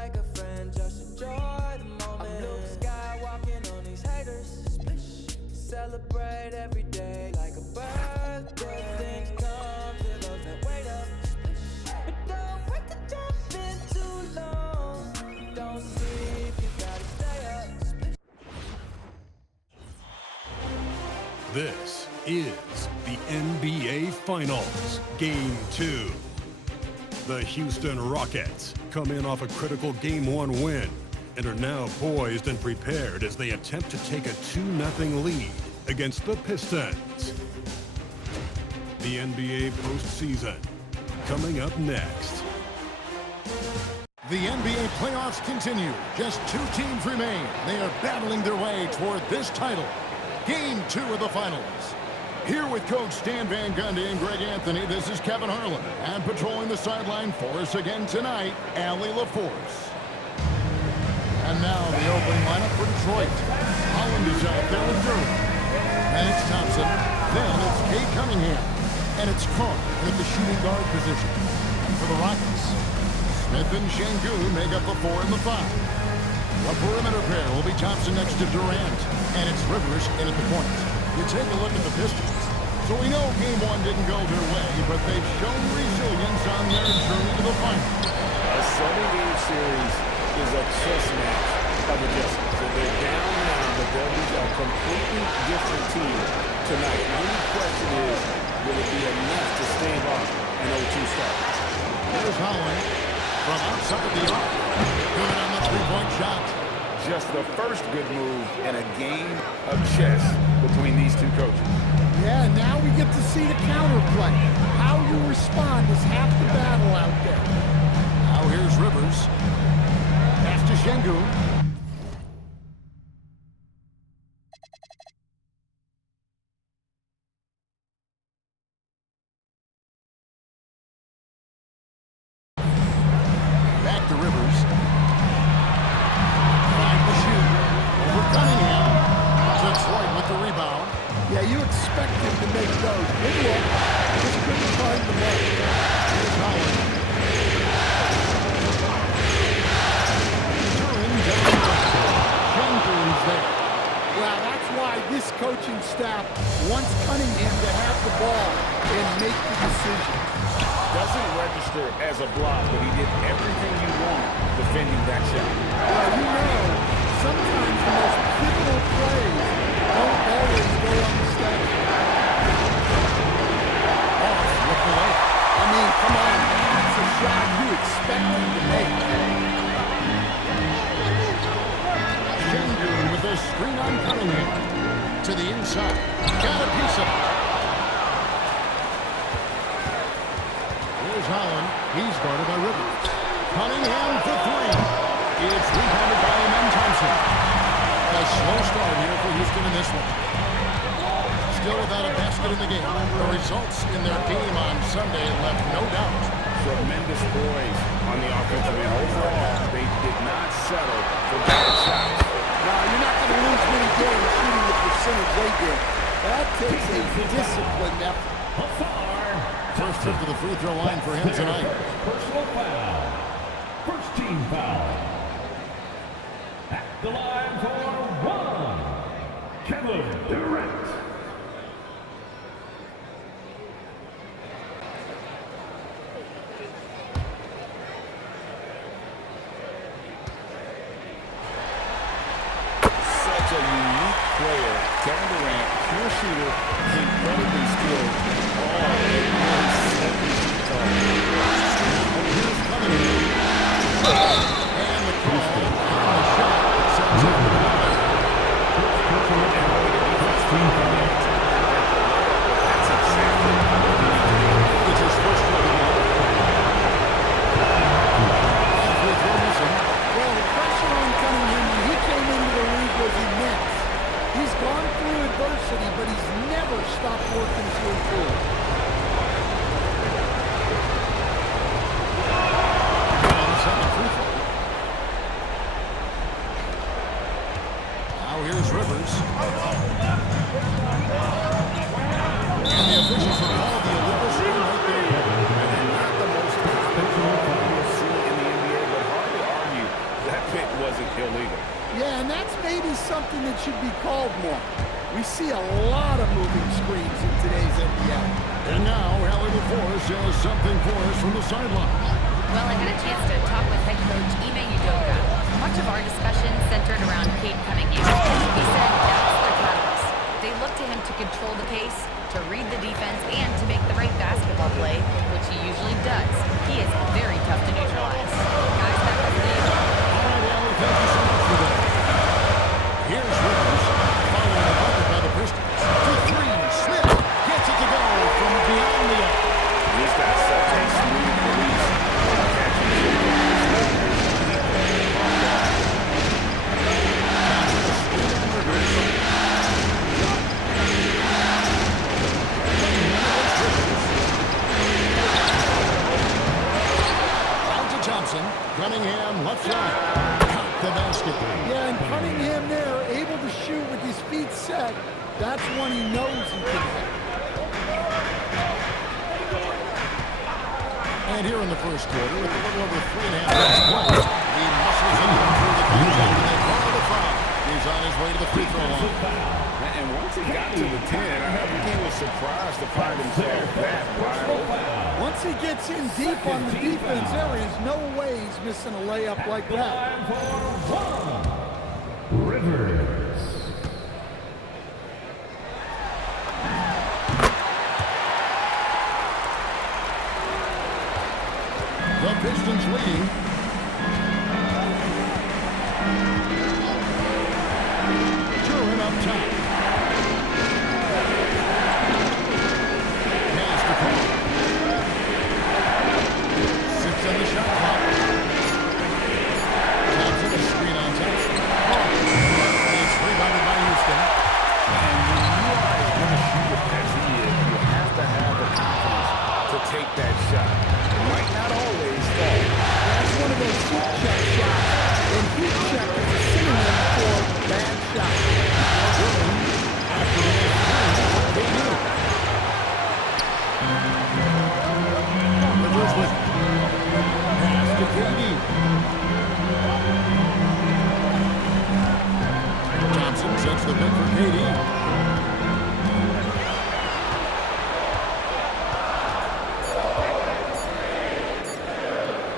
like a friend, just enjoy the moment. I'm Luke Skywalking on these haters. Celebrate every day like a birthday. Things come to those that wait up. But don't wait to jump in too long. Don't sleep, you gotta stay up. This is the NBA Finals, Game 2. The Houston Rockets come in off a critical Game 1 win and are now poised and prepared as they attempt to take a 2-0 lead against the Pistons. The NBA postseason coming up next. The NBA playoffs continue. Just 2 teams remain. They are battling their way toward this title. Game 2 of the finals. Here with Coach Stan Van Gundy and Greg Anthony, this is Kevin Harlan. And patrolling the sideline for us again tonight, Allie LaForce. And now the opening lineup for Detroit. Holland is out there with Durant. And it's Thompson. Then it's Kate Cunningham. And it's Carr at the shooting guard position. And for the Rockets, Smith and Şengün make up the 4 and the 5. The perimeter pair will be Thompson next to Durant. And it's Rivers in at the point. You take a look at the Pistons. So we know Game 1 didn't go their way, but they've shown resilience on their journey to the final. A 7-game series is a chess match of adjustments. So they're down now, but they'll be a completely different team tonight. The only question is, will it be enough to stave off an 0-2 start? Here's Holland from outside the arc. Good on the three-point shot. Just the first good move in a game of chess between these two coaches. Yeah, now we get to see the counterplay. How you respond is half the battle out there. Now here's Rivers. Pass to Şengün. Back to Rivers. Find the shoot. Over Cunningham. Detroit with the rebound. Yeah, you expect him to make those. Good look. Just couldn't find the net. Here's Holland. Şengün's there. Well, that's why this coaching staff wants Cunningham to have the ball and make the decision. Doesn't register as a block, but he did everything you want defending that shot. Well, you know, sometimes the most pivotal plays don't always go on the stat sheet. Look away. I mean, come on. It's a shot you expect him to make. Şengün with a screen on Cunningham. To the inside. Got a piece of it. Here's Holland. He's guarded by Rivers. Cunningham for 3. It's rebounded by Amen Thompson. A slow start here for Houston in this one. Still without a basket in the game. The results in their game on Sunday left no doubt. Tremendous poise on the offensive end. Overall, they did not settle for bad shots. Now, you're not going to lose many games shooting the percentage they did. That takes a disciplined effort. First trip to the free throw line for him tonight. Personal foul. First team foul. At the line for 1, Kevin Durant. Such a unique player. Kevin Durant, pure shooter, incredibly skilled. All at nearly 70 feet tall. Here's Cunningham. And the call on the shot. Sends it to the line. That's exactly what he did. It's his first one of the game. And free throw missing. Well, the pressure on Cunningham when he came into the league was immense. He's gone through adversity, but he's never stopped working to improve. something that should be called more. We see a lot of moving screens in today's NBA. And now, Allie LaForce has something for us from the sideline. Well, I had a chance to talk with head coach Ime Udoka. Much of our discussion centered around Cade Cunningham. He said that's their catalyst. They look to him to control the pace, to read the defense, and to make the right basketball play, which he usually does. He is very tough to neutralize. Guys, back to the lead. All right, Allie, thank you so much for that. Here's Rivers, following the bucket by the Pistons. For three, Smith gets it to go from beyond the arc. He's got such a smooth release. Out to Thompson. Cunningham, left side. Caught the basket. Yeah, and Cunningham there, able to shoot with his feet set. That's one he knows he can hit. And here in the first quarter, with a little over 3.5 minutes played, he muscles in through the contact and they call the foul. He's on his way to the free throw line. And once he got to the 10, I think he was surprised to find himself that wide open. Once he gets in deep on the defense, there is no way he's missing a layup like that. Rivers. The Pistons leading. Turin up top. Pass to Cole. 6 on the shot clock. Thompson, a screen on Thompson. It's rebounded by Houston. And when you are as good a shooter as he is, you have to have the confidence to take that shot. It might not always fall. That's one of those heat check shots. And heat check is a synonym for bad shot. After the they do. Rivers with pass to KD. Thompson sets the pick for KD.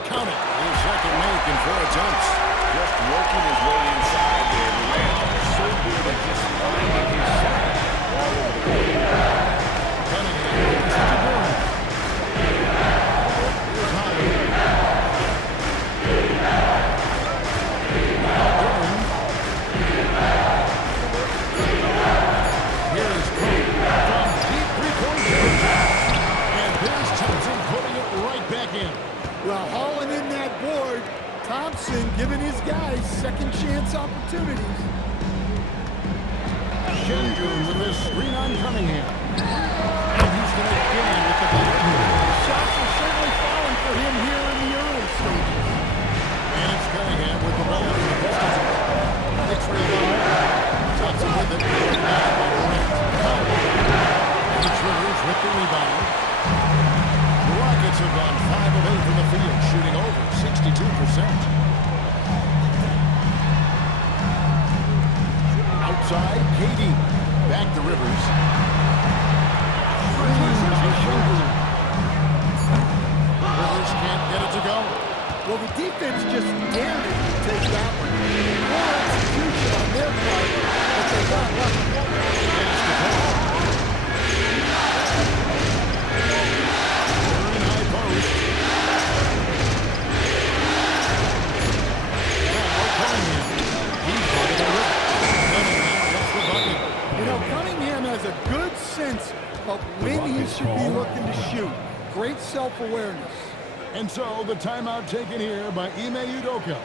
Count it. His second make in 4 attempts. Just working his way inside there. Durant so good at just finding his shot all over the court. Cunningham gives it to Durant. Here's Howard. Now Durant. Here's Cole from deep three-point territory. And there's Thompson putting it right back in. Well, hauling in that board, Thompson giving his guys second chance opportunities. Şengün with a screen on Cunningham. And Houston again with the ball. Shots are certainly falling for him here in the early stages. And it's Cunningham with the ball for the Pistons. It's for the Thompson with it. And it's Rivers with the rebound. The Rockets have gone 5 of 8 from the field, shooting over 62%. Outside, KD. Back to Rivers. Rivers can't get it to go. Well, the defense just dared him to take that one. Poor execution on their part, but they got lucky. Pass to Cole. Turn high post. Now, Cunningham. He's part of the rip. Cunningham gets the bucket. You know, Cunningham has a good sense of when he should be looking to shoot. Great self-awareness. And so, the timeout taken here by Ime Udoka.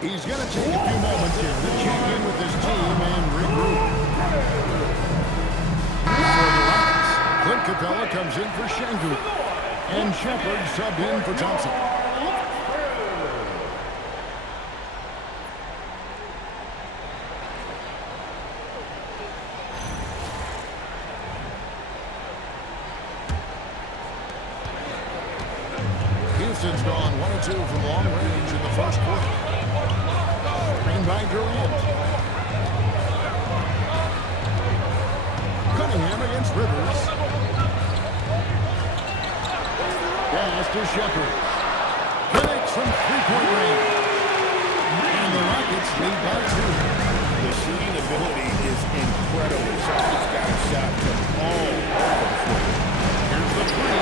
He's going to take a few moments here to check in with his team and regroup. For the Rockets, Clint Capella comes in for Şengün. And Shepherd subbed in for Thompson. Houston's gone 1 of 2 from long range in the first quarter. Screen by Durant. Cunningham against Rivers. Pass to Shepard. Connects from three-point range. And the Rockets lead by 2. The shooting ability is incredible. Shepard's got a shot from all over the floor. Here's the three.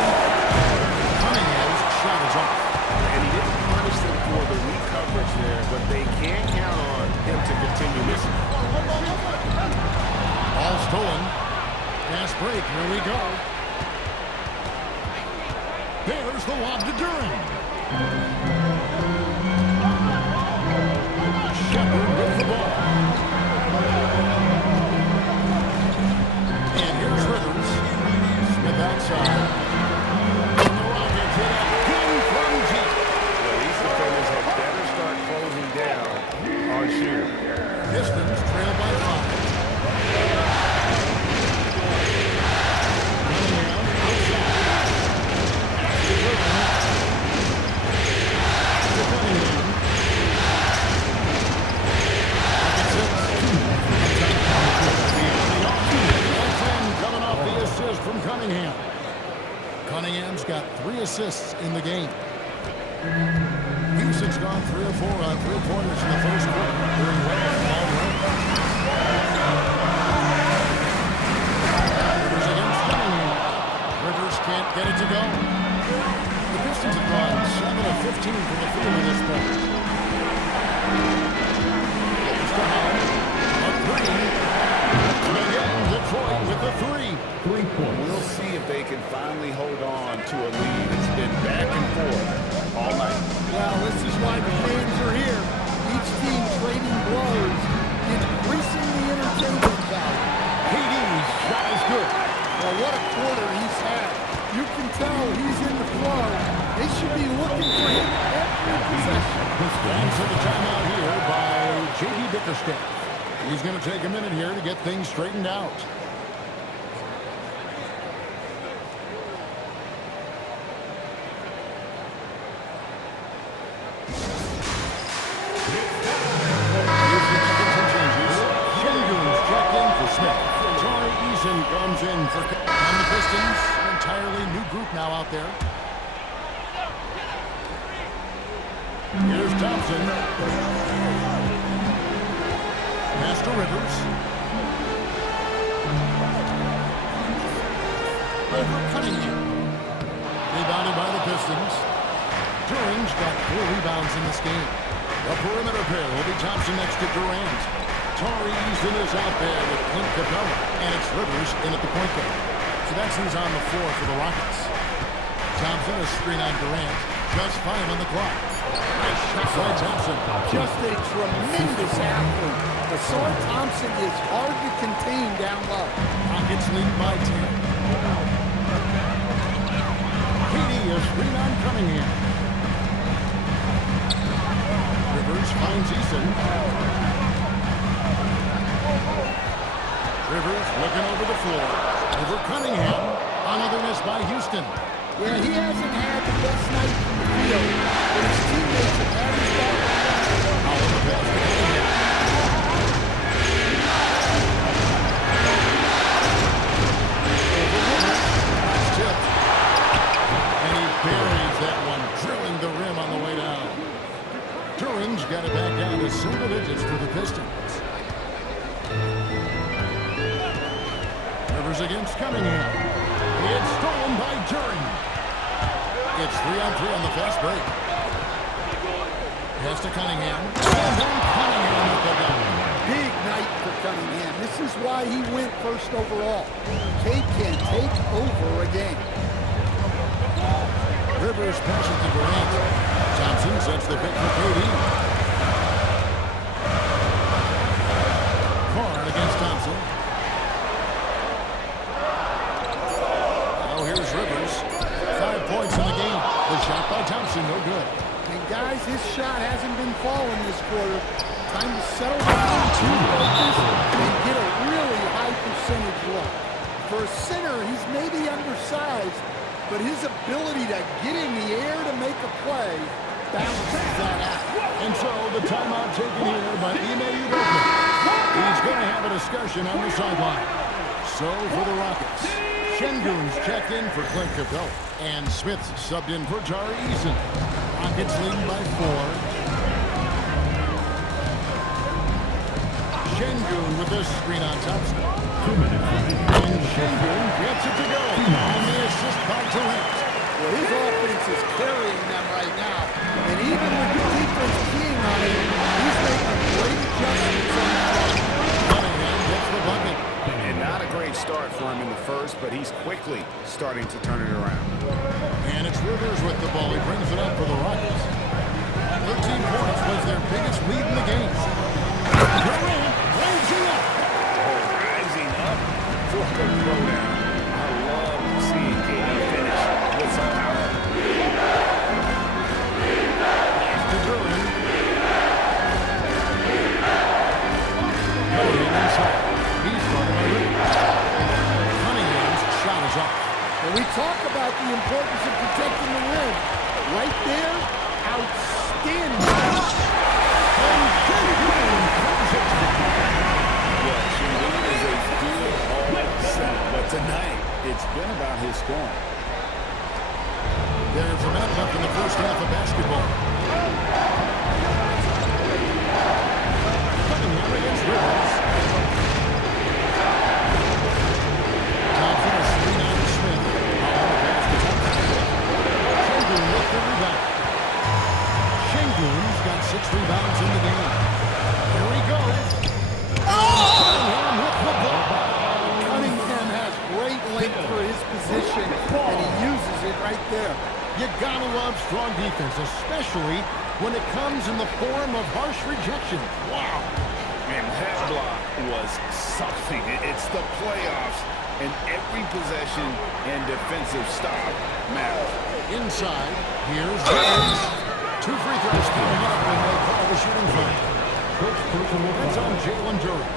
Cunningham's shot is off. And he didn't punish them for the weak coverage there, but they can't count on him to continue missing. Ball stolen. Fast break. Here we go. There's the lob to Duren. Shepard with the ball. And here's Rivers. Smith outside. And the Rockets hit a pin from deep. Well, these defenders had better start closing down on shooting. Pistons trail by 5. Cunningham outside. To Cunningham. Coming off the assist from Cunningham. Cunningham's got 3 assists in the game. Houston's gone 3 or 4 on 3-pointers in the first quarter. Doing well from all range. Rivers against Cunningham. Rivers can't get it to go. The Pistons have gone 7 of 15 from the field at this point. It's to Howard. A 3. And again, Detroit with the 3. 3 points. We'll see if they can finally hold on to a lead. It's been back and forth all night. Well, this is why the fans are here. Each team trading blows, increasing the entertainment value. KD's shot is good. Well, what a quarter he's had. You can tell he's in the flow. They should be looking for him every possession. And so the timeout here by J.D. Bickerstaff. He's going to take a minute here to get things straightened out. Comes in for and the Pistons, an entirely new group now out there. Here's Thompson. Pass to Rivers. Over Cunningham. Rebounded by the Pistons. Duren's got 4 rebounds in this game. A perimeter pair will be Thompson next to Durant. Tari Eason is out there with Clint Capella, and it's Rivers in at the point guard. So that's who's on the floor for the Rockets. Thompson is screen on Durant. Just 5 on the clock. Nice shot by Thompson. Just a tremendous athlete. Asar Thompson is hard to contain down low. Rockets lead by 10. KD is screen on Cunningham. Rivers finds Eason. Rivers looking over the floor. Over Cunningham. Another miss by Houston. Yeah, he hasn't had the best night from the field, but his teammates have had his back. Out of the pass to Cunningham. Over Rivers. It's tipped. And he buries that one, drilling the rim on the way down. Duren's got it back down to single digits for the Pistons. Rivers against Cunningham. It's stolen by Duren. It's 3-on-3 on the fast break. Pass to Cunningham. And then Cunningham with the gun. Big night for Cunningham. This is why he went first overall. Cade can take over a game. Rivers passes to Durant. Thompson sets the pick for KD. Card against Thompson. Now here's Rivers. 5 points in the game. The shot by Thompson, no good. And guys, his shot hasn't been falling this quarter. Time to settle down, focus, and get a really high percentage look. For a center, he's maybe undersized, but his ability to get in the air to make a play balances that out. And so the timeout taken here by Ime Udoka. He's going to have a discussion on the sideline. So for the Rockets, Şengün's checked in for Clint Capella, and Smith's subbed in for Tari Eason. Rockets lead by 4. Şengün with the screen on top. And Şengün gets it to go. And the assist by Durant. Well, his offense is carrying them right now. And even with the defense being on him, he's making great adjustments on the floor. Cunningham gets the bucket. And not a great start for him in the first, but he's quickly starting to turn it around. And it's Rivers with the ball. He brings it up for the Rockets. 13 points was their biggest lead in the game. Durant rising up. Rising up for the throwdown. I love seeing KD finish with some power. To Durant. Cunningham inside. He's running by Rivers. Cunningham's shot is off. And we talk about the importance of protecting the rim. Right there, outstanding. And Şengün comes it to the Well, Şengün is a good all-center, but tonight it's been about his scoring. There's a minute left in the first half of basketball. Cunningham against Rivers. Thompson a screen on to Smith. Pass to Thompson. Şengün with the rebound. Şengün's got 6 rebounds in the game. Here we go. Cunningham with the ball. Cunningham has great length for his position, and he uses it right there. You gotta love strong defense, especially when it comes in the form of harsh rejection. Wow. Man, that block was something. It's the playoffs, and every possession and defensive stop matters. Inside, here's Rivers. 2 free throws coming up, and they call the shooting foul. That's on Jalen Duren.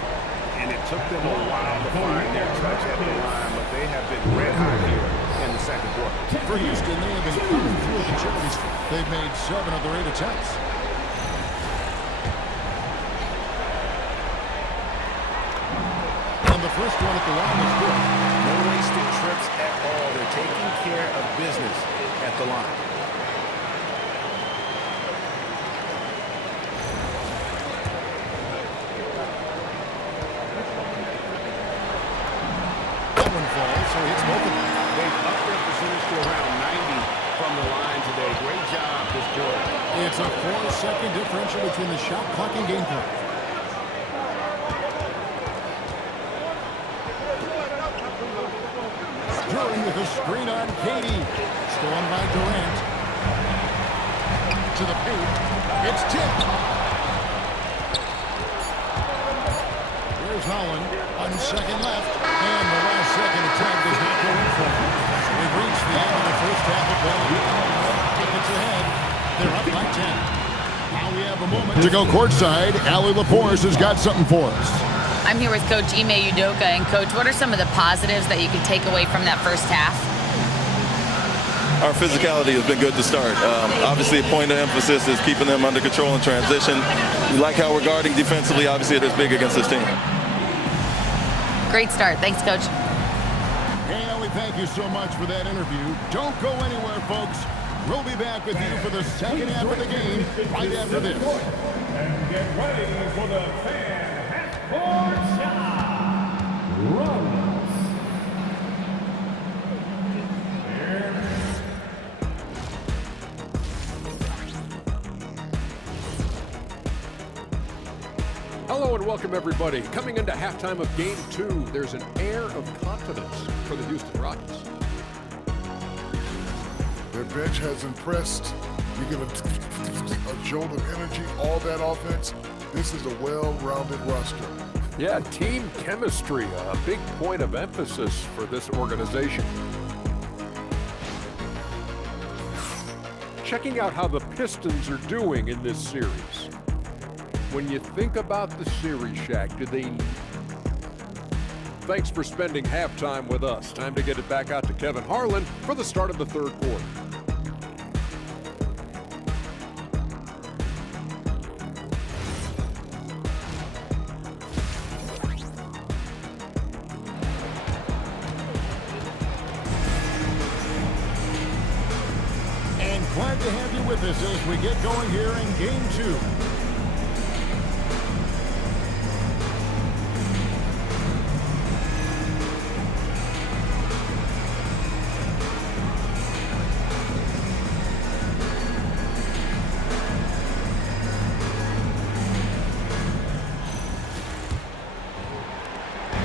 And it took them a while to find their touch at the line, but they have been red hot here in the second quarter. For Houston, they have been coming through the charity streak. They've made 7 of their 8 attempts. And the first one at the line is good. No wasted trips at all. They're taking care of business at the line. That one falls, so it's both of them. They've upped their percentage to around 90 from the line today. Great job this quarter. It's a 4-second differential between the shot clock and game clock. Duren with a screen on Katie. Stolen by Durant. To the paint. It's tipped. Here's Holland. 1 second left. And the last second attempt does not go in for him. We've reached the end of the first half of play. Tickets ahead. They're up by 10. Now we have a moment to go courtside. Allie LaForce has got something for us. I'm here with Coach Ime Udoka. And Coach, what are some of the positives that you can take away from that first half? Our physicality has been good to start. Obviously, a point of emphasis is keeping them under control in transition. We like how we're guarding defensively. Obviously, it is big against this team. Great start. Thanks, Coach. Hey, Allie, thank you so much for that interview. Don't go anywhere, folks. We'll be back with you for the second half of the game right after this. And get ready for the fan half-court shot. Runs. Hello and welcome everybody. Coming into halftime of Game 2, there's an air of confidence for the Houston Rockets. Their bench has impressed. You get a jolt of energy, all that offense. This is a well-rounded roster. Yeah, team chemistry, a big point of emphasis for this organization. Checking out how the Pistons are doing in this series. When you think about the series, Shaq, Thanks for spending halftime with us. Time to get it back out to Kevin Harlan for the start of the third quarter. glad to have you with us as we get going here in Game 2.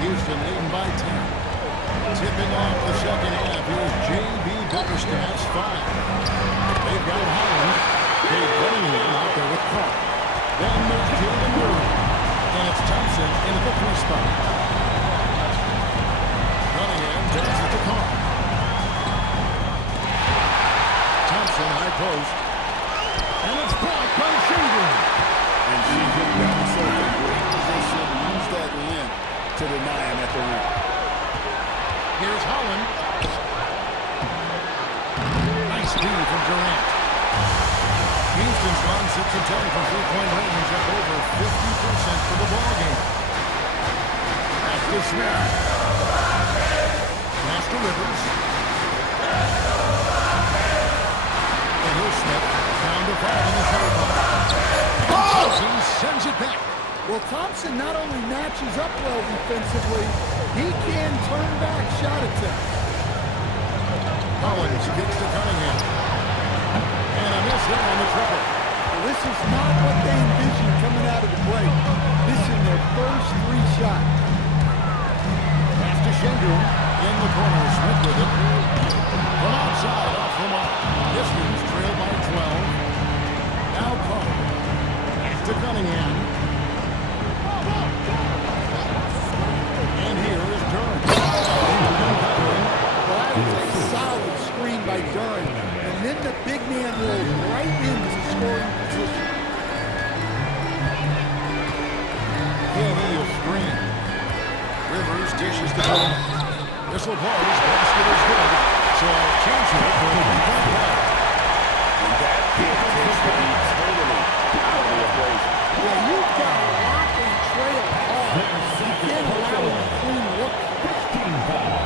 Houston leading by 10. Tipping off the second half, here's J.B. Bickerstaff's 5. They've got Holland. Cade Cunningham out there with Carr. Then there's Jalen Murray. And it's Thompson into the 3 spot. Cunningham takes it to Carr. Thompson high post. And it's blocked by Shingun. And Shingun got himself in great position to use that limp to deny him at the rim. Here's Holland. Nice feed from Durant. Houston's gone 6 of 10 from three-point range, up over 50% for the ball game. Back to Smith. Pass to Rivers. And here's Smith. Down to 5 in the shot clock. Thompson sends it back. Well, Thompson not only matches up well defensively, he can turn back shot attempts. Collins gets to Cunningham. And a miss there on the triple. Well, this is not what they envisioned coming out of the break. This is their first 3 shot. Pass to Shingun. In the corner, Smith with it. From outside, off the mark. Pistons trail by 12. Now Carr. To Cunningham. And here is Durant. Well, that was a solid screen by Durant. And then the big man rolled right into scoring position. KD a screen. Rivers dishes to Durant. This will blow. His basket is good. So chance here for a 3-point play. And that pick takes the lead totally out of the equation. Well, you've got to lock and trail hard. You can't allow a clean look. 15 foul.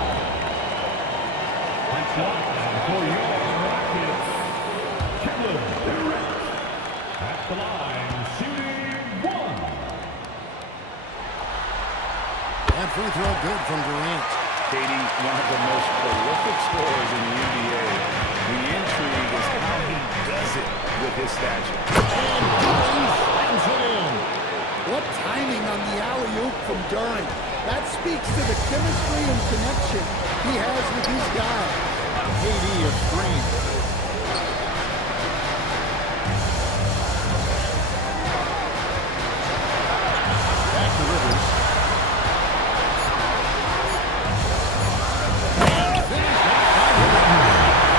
That's one for your Rockets. Kevin Durant at the line, shooting 1. That free throw good from Durant. Katie, one of the most prolific scorers in the NBA. The intrigue is how he does it with his stature. And Durant slams it in. What timing on the alley-oop from Durant. That speaks to the chemistry and connection he has with his guy. KD a screen. Back to Rivers. And finished off by Rivers.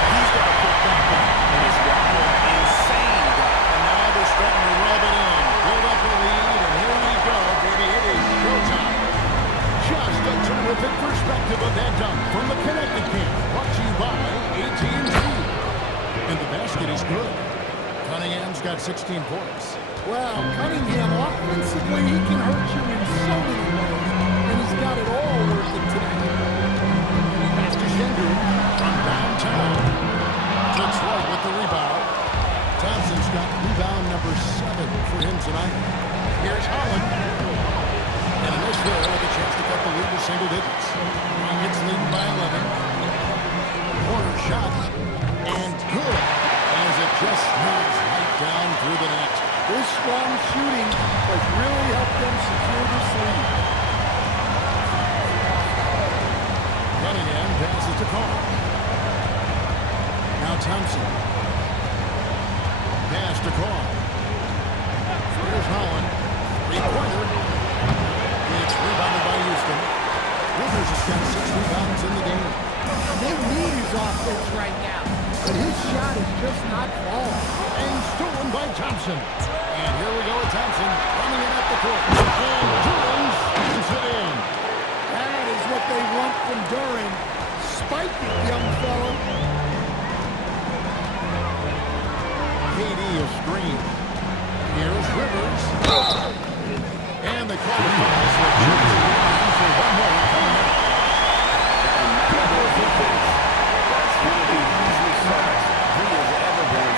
He's got to put that back in his walk. Insane. And now they're starting to rub it in. Build up a lead, and here we go, baby. It is showtime. Just a terrific perspective of that dunk from the Connected Camp. Brought to you by AT&T. And the basket is good. Cunningham's got 16 points. Well, Cunningham, offensively, he can hurt you in so many ways. And he's got it all working tonight. Pass to Shingun from downtown. To Troy with the rebound. Thompson's got rebound number 7 for him tonight. Here's Holland. And in this field, with a chance to cut the lead to single digits. Rockets leading by 11. Corner shot. And good. As it just knocks right down through the net. This strong shooting has really helped them secure this lead. Cunningham passes to Carr. Now Thompson. Pass to Carr. Here's Holland. 3-pointer. It's rebounded by Houston. Rivers has got 6 rebounds in the game. And they need his offense right now. But his shot is just not falling. And stolen by Thompson. And here we go with Thompson running it up the court. And Durant slams it in. That is what they want from Durant. Spike it, young fella. KD a screen. Here's Rivers. And they call the fouls for Jersey. For one more coming up. That's one of the easiest shots he has ever been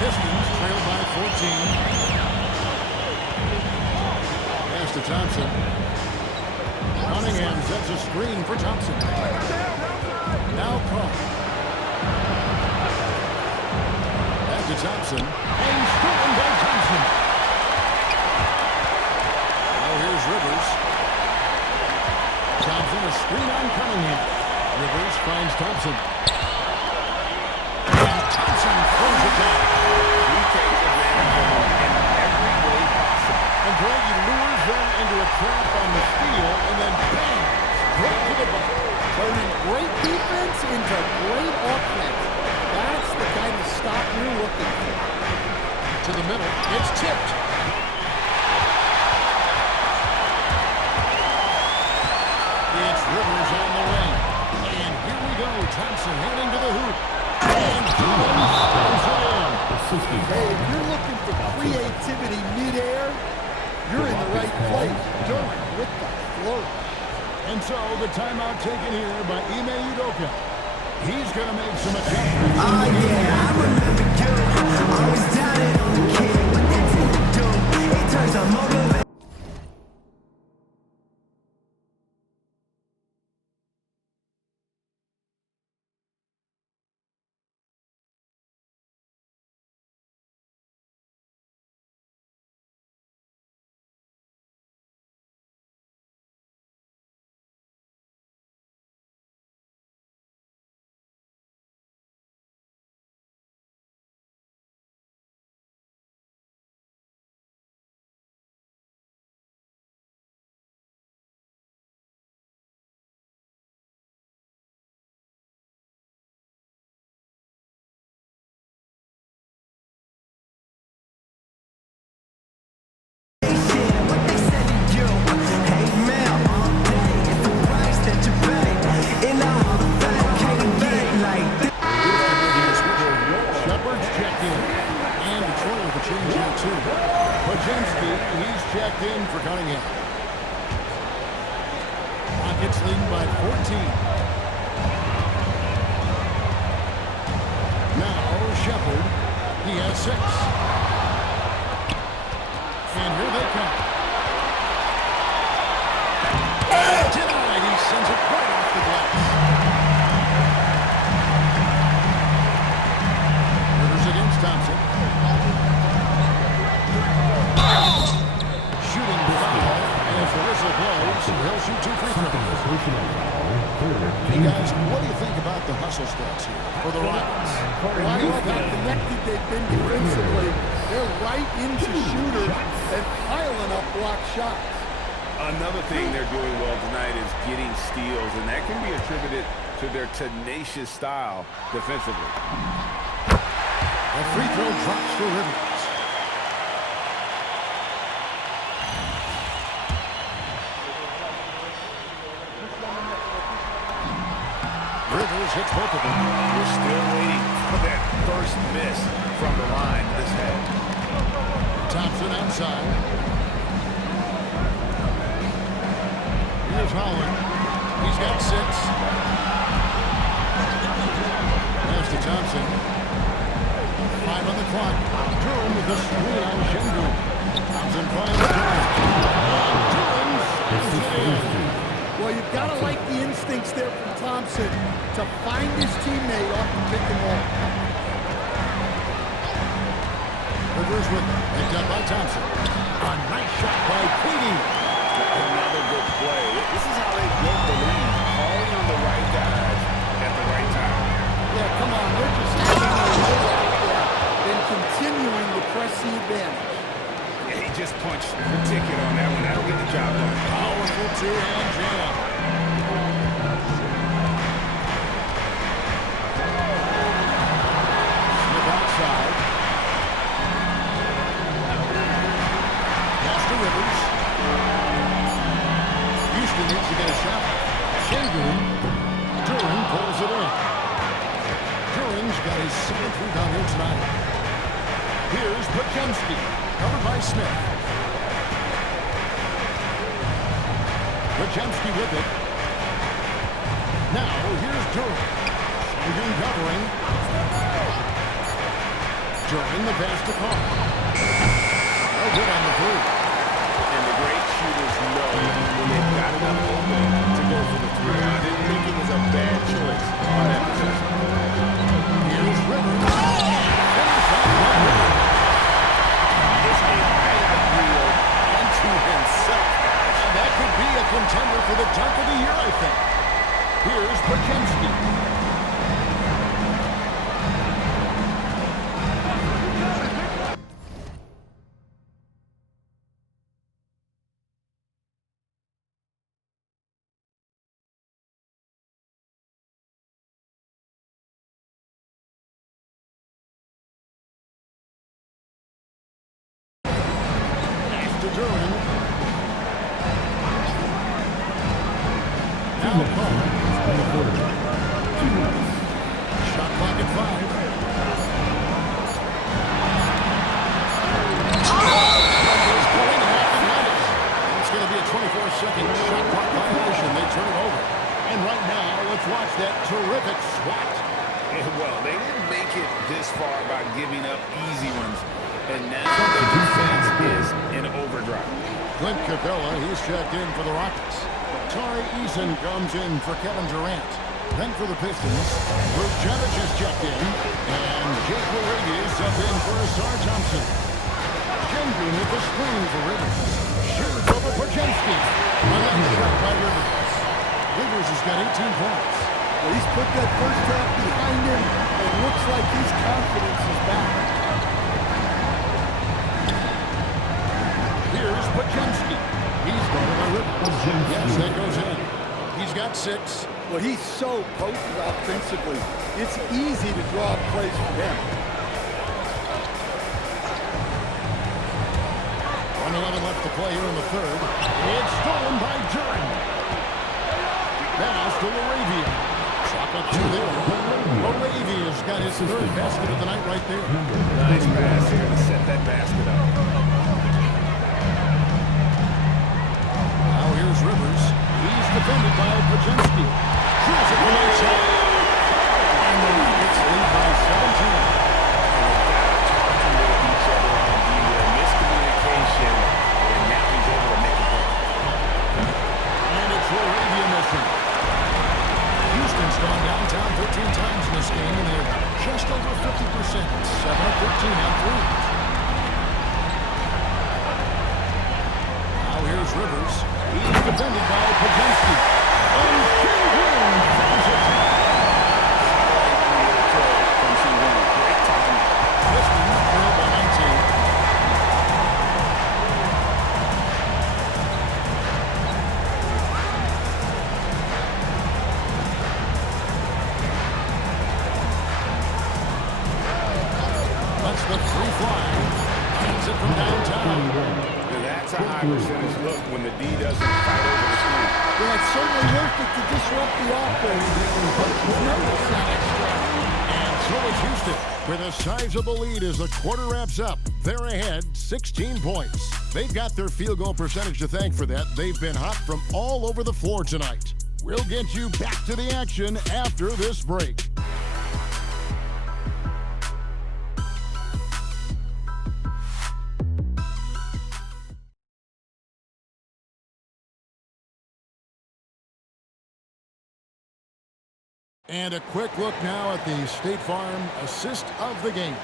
Pistons trail by 14. Pass to Thompson. Cunningham sets a screen for Thompson. Now Paul. Pass to Thompson. And stolen by Thompson. Now here's Rivers. Thompson, a screen on Cunningham. Rivers finds Thompson. And Thompson throws it down. He takes advantage of him in every way possible. And Greg, he lures them into a trap on the steal, and then bang, right to the bucket. Turning great defense into great offense. That's the kind of stop you're looking for. To the middle, it's tipped. It's Rivers on the wing. And here we go, Thompson heading to the hoop. And Jones spins it in. Hey, if you're looking for creativity mid-air, you're in the right place. Durant with the flourish. And so the timeout taken here by Ime Udoka. He's going to make some adjustments. Oh yeah, I remember you. Always doubted on the kid. What that didn't do, it turns out motivate. Checked in for Cunningham. Rockets lead by 14. Now Shepard. He has 6. And here they come. Denied. He sends it right off the glass. Rivers against Thompson. Shooting foul as the whistle blows. He'll shoot 2 free throws. Hey guys, what do you think about the hustle stats here for the Rockets? Well, I like how connected they've been defensively. They're right into shooters and piling up block shots. Another thing they're doing well tonight is getting steals, and that can be attributed to their tenacious style defensively. A free throw drops for Rivers. Rivers hits both of them. We're still waiting for that first miss from the line this half. Thompson outside. Here's Holland. He's got 6. Pass to Thompson. 5 on the clock. Durham with the screen on Şengün. Thompson finds Durham. Well, you've got to like the instincts there from Thompson to find his teammate off the pick and roll. Rivers with it. Picked up by Thompson. A nice shot by Queenie. Another good play. This is how they built the lead. Calling on the right guys at the right time. Yeah, come on. They're just having a roll out there and continuing to press the advantage. Yeah, he just punched the ticket on that one. That'll get the job done. Powerful 2-hand jam. Smith outside. Pass to Rivers. Houston needs to get a shot. Şengün. Durham pulls it in. Durham's got his 7th rebound here tonight. Here's Podziemski. Covered by Smith. Podziemski with it. Now here's Durham. Şengün covering. During the pass to Carr. No good on the three. And the great shooters know when they've got enough open to go for the three. I didn't think it was a bad choice on that possession. Here's Rivers. Finish off by Rivers. It's a highlight reel unto himself. And that could be a contender for the dunk of the year, I think. Here's Podziemski. Duran. Now Carr. Shot clock at 5. It's going to be a 24-second shot clock violation. They turn it over. And right now, let's watch that terrific swat. Well, they didn't make it this far by giving up easy ones. And now the defense is in overdrive. Clint Capella, he's checked in for the Rockets. Tari Eason comes in for Kevin Durant. Then for the Pistons, Vujanovic is checked in. And Jake Moravia is up in for Asar Thompson. Schengen with the screen for Rivers. Shoots over Podziemski. Another shot by Rivers. Rivers has got 18 points. Well, he's put that first half behind him. It looks like his confidence is back. Here's Podziemski. He's going to Rivers. Yes, that goes in. He's got 6. Well, he's so potent offensively. It's easy to draw plays for him. 1:11 left to play here in the third. It's stolen by Duran. Pass to Moravia. Shot up 2 there. Moravia's got his third basket of the night right there. Nice pass here to set that basket up. Now here's Rivers. He's defended by Podziemski. Drills it from outside. And the Rockets lead by 17. Miscommunication, and now he's able to make a play. And it's Moravia missing. Houston's gone downtown 13 times in this game, and they're just over 50%. 7 of 13 on threes. Now here's Rivers. He's defended by Podziemski. And Sengun finds it. From Sengun, great time. Pistons trail by 19. That's the free fly. Hands it from downtown. That's a high percentage look when the D doesn't fight over the screen. Yeah, it's certainly worth it to disrupt the offense. And so it's Houston with a sizable lead as the quarter wraps up. They're ahead 16 points. They've got their field goal percentage to thank for that. They've been hot from all over the floor tonight. We'll get you back to the action after this break. And a quick look now at the State Farm assist of the game.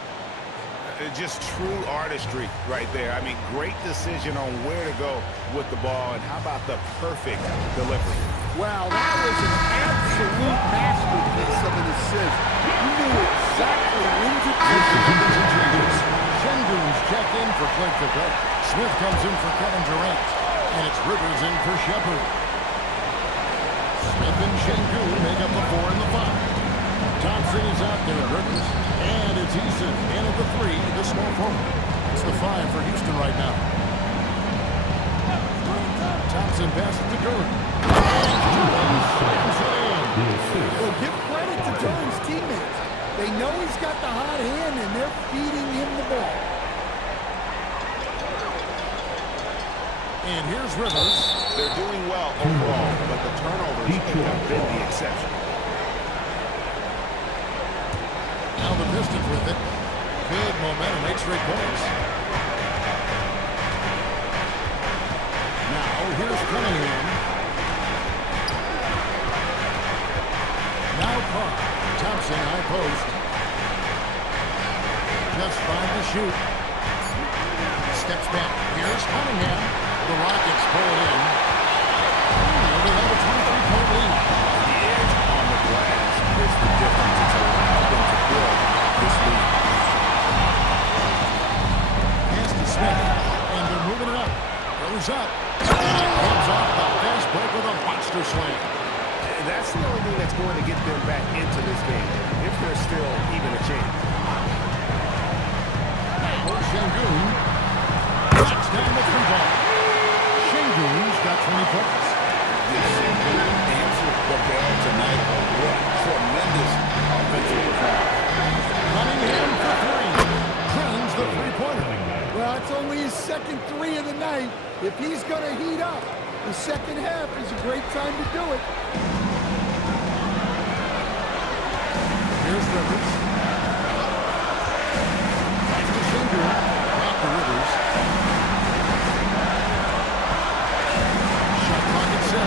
Just true artistry right there. I mean, great decision on where to go with the ball, and how about the perfect delivery? Wow, that was an absolute masterpiece of an assist. You knew exactly when to do it. Sengun's checked in for Clint Capella. Smith comes in for Kevin Durant. And it's Rivers in for Shepherd. Smith and Sengun make up the 4 and the 5. Thompson is out there at Rivers. And it's Eason in at the 3, the small forward. It's the 5 for Houston right now. Thompson passes to Duran. And Duran slams it in. Well, give credit to Duran's teammates. They know he's got the hot hand, and they're feeding him the ball. And here's Rivers. They're doing well overall, but the turnovers have been the exception. Now the Pistons with it. Good momentum, 8 straight points. Now, here's Cunningham. Now Carr. Thompson, high post. Just 5 to shoot. Steps back. Here's Cunningham. The Rockets pull it in. They have a 23-point lead. The edge on the glass is the difference. It's allowed them to build this lead. Pass to Smith. And they're moving it up. Goes up. And comes off the fast break with a monster swing. That's the only thing that's going to get them back into this game, if there's still even a chance. Şengün knocks down the 3-ball. Şengün's got 20 points. Did Şengün answer the bell tonight? What tremendous offensive performance. Cunningham for 3. Drains the 3-pointer. Well, it's only his second 3 of the night. If he's going to heat up, the second half is a great time to do it. Here's Rivers. Back to Şengün. Back to Rivers. Shot clock at 6.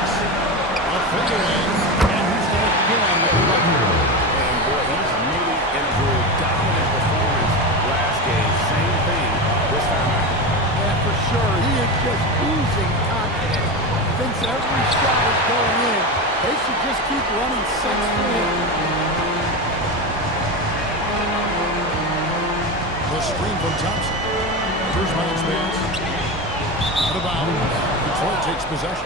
A figure in. And he's going to get on the collector. And boy, he's really improved. Dominant performance last game. Same thing this time out. Yeah, for sure. He is just oozing confidence. Thinks every shot is going in. They should just keep running 6 for him. The screen from Thompson. First bounce pass. Out of bounds. Detroit takes possession.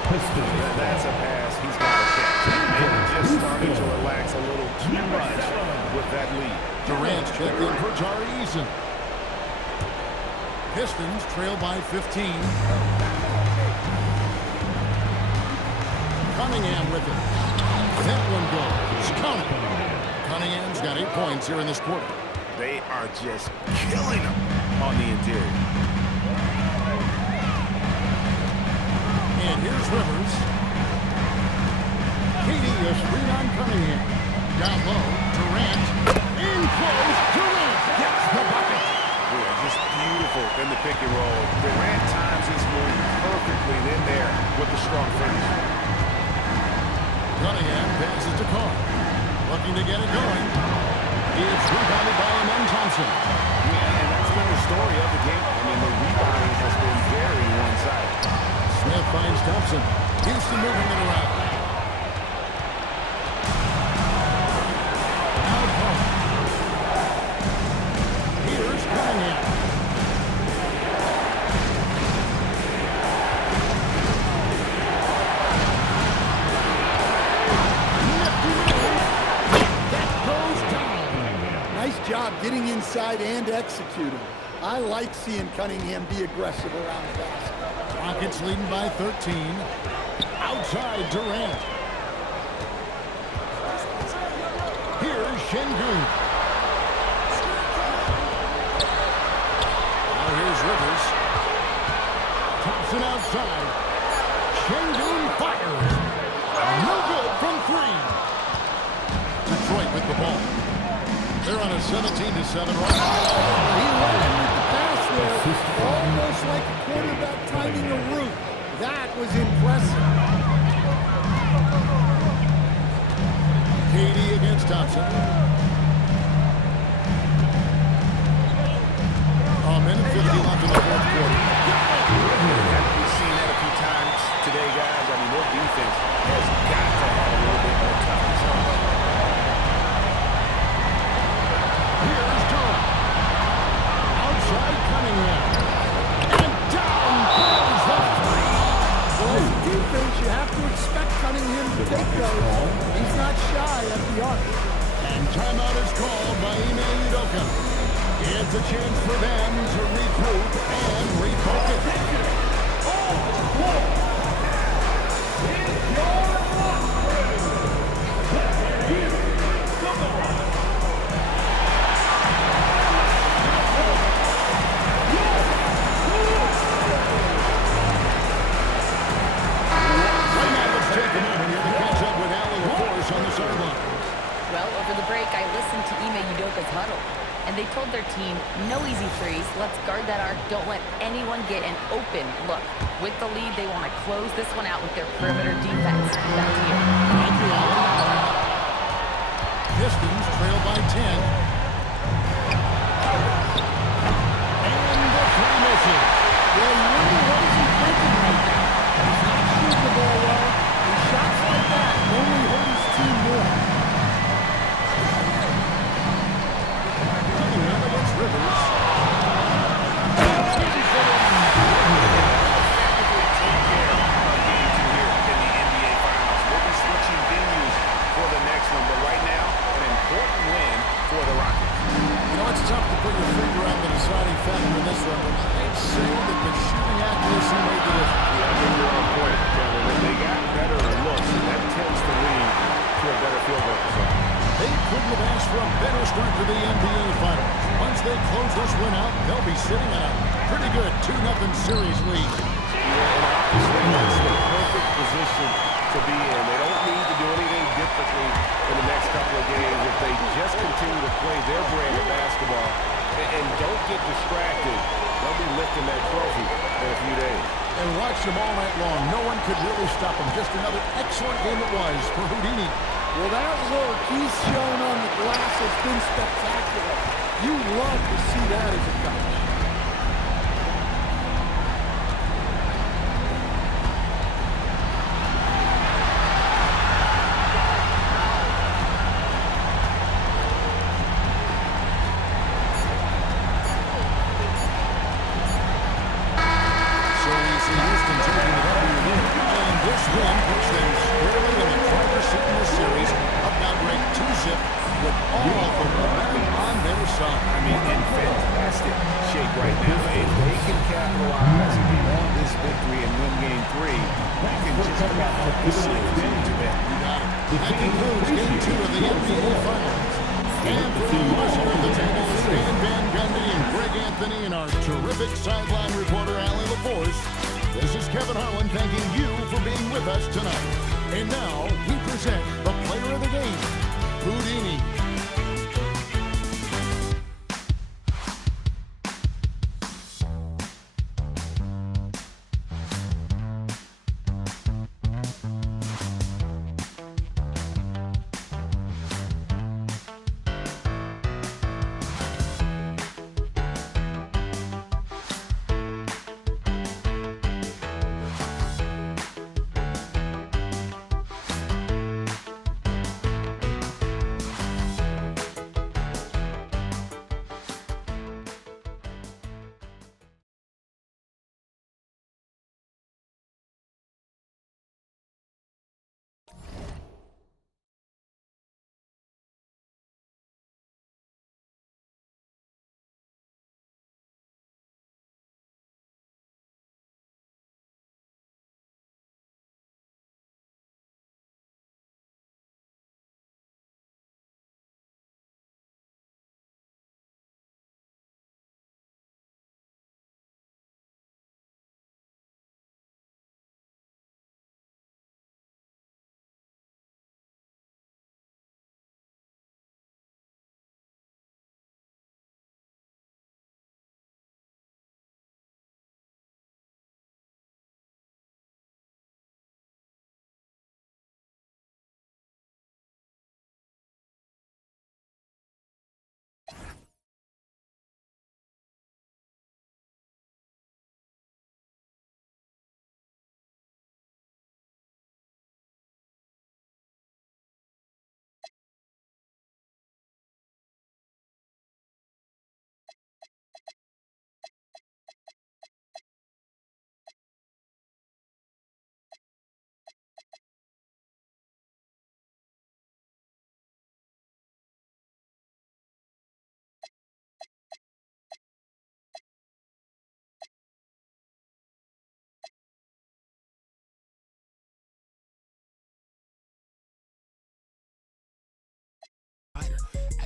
That's a pass he's got to catch. And just starting to relax a little too much with that lead. Durant's checked in for Tari Eason. Pistons trail by 15. Cunningham with it. That one goes. Cunningham's got 8 points here in this quarter. They are just killing them on the interior. And here's Rivers. Katie, a screen on Cunningham. Down low, Durant. In close, Durant gets the bucket. Yeah, just beautiful in the pick and roll. Durant times his move perfectly in there with the strong finish. Cunningham passes to Carr. Looking to get it going. It's rebounded by Amen Thompson. Yeah, and that's been the story of the game. I mean, the rebounding has been very one-sided. Smith finds Thompson. Houston moving it around. Now Carr. Here's Cunningham. Nice job getting inside and executing. I like seeing Cunningham be aggressive around the basket. Rockets leading by 13. Outside Durant. Here's Şengün. Now here's Rivers. Thompson outside. Şengün fires. No good from 3. Detroit with the ball. They're on a 17-7 run. He led him with the pass there, almost like a quarterback timing a route. That was impressive. Katie against Thompson. A minute 50 left in the fourth quarter. We've seen that a few times today, guys. I mean, their defense has got to have a little bit more toughness on it. Here's Durant. Outside Cunningham. And down goes the 3. Well, as a defense, you have to expect Cunningham to take those. He's not shy at the arc. And timeout is called by Ime Udoka. It's a chance for them to regroup and refocus. Well, over the break, I listened to Ime Udoka's huddle, and they told their team, no easy threes. Let's guard that arc. Don't let anyone get an open look. With the lead, they want to close this one out with their perimeter defense. Back to you. Thank you, Alan. Pistons trail by 10. And the three misses. Well, you wonder what is he thinking right now. He's not shooting the ball well, and shots like that only hurt his team more. Coming up against Rivers. It's tough to put your finger on the deciding factor in this one, but I'd say that the shooting accuracy made the difference. Yeah, I think you're on point, Kevin. And they got better looks, and that tends to lead to a better field goal percentage. They couldn't have asked for a better start to the NBA Finals. Once they close this win out, they'll be sitting on a pretty good 2-0 series lead. Yeah, and obviously that's the perfect position to be in. They don't need to do anything differently in the next couple of games if they just continue to play their brand of basketball and don't get distracted. They'll be lifting that trophy in a few days. And watch them all night long. No one could really stop them. Just another excellent game it was for Houdini. Well, that work he's shown on the glass has been spectacular. You love to see that as a coach. That concludes Game 2 of the NBA Finals. And for all of us here at the table, Stan Van Gundy and Greg Anthony and our terrific sideline reporter, Allie LaForce, this is Kevin Harlan thanking you for being with us tonight. And now, we present the player of the game, Houdini.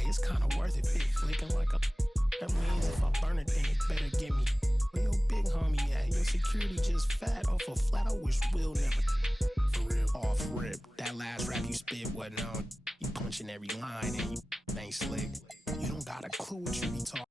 It's kind of worth it, big flicking like a. That means if I burn it, then it better give me. Where your big homie at? Your security just fat off a flat. I wish Will never. For real, off rip. That last rap you spit wasn't on. You punching every line and you ain't slick. You don't got a clue what you be talking.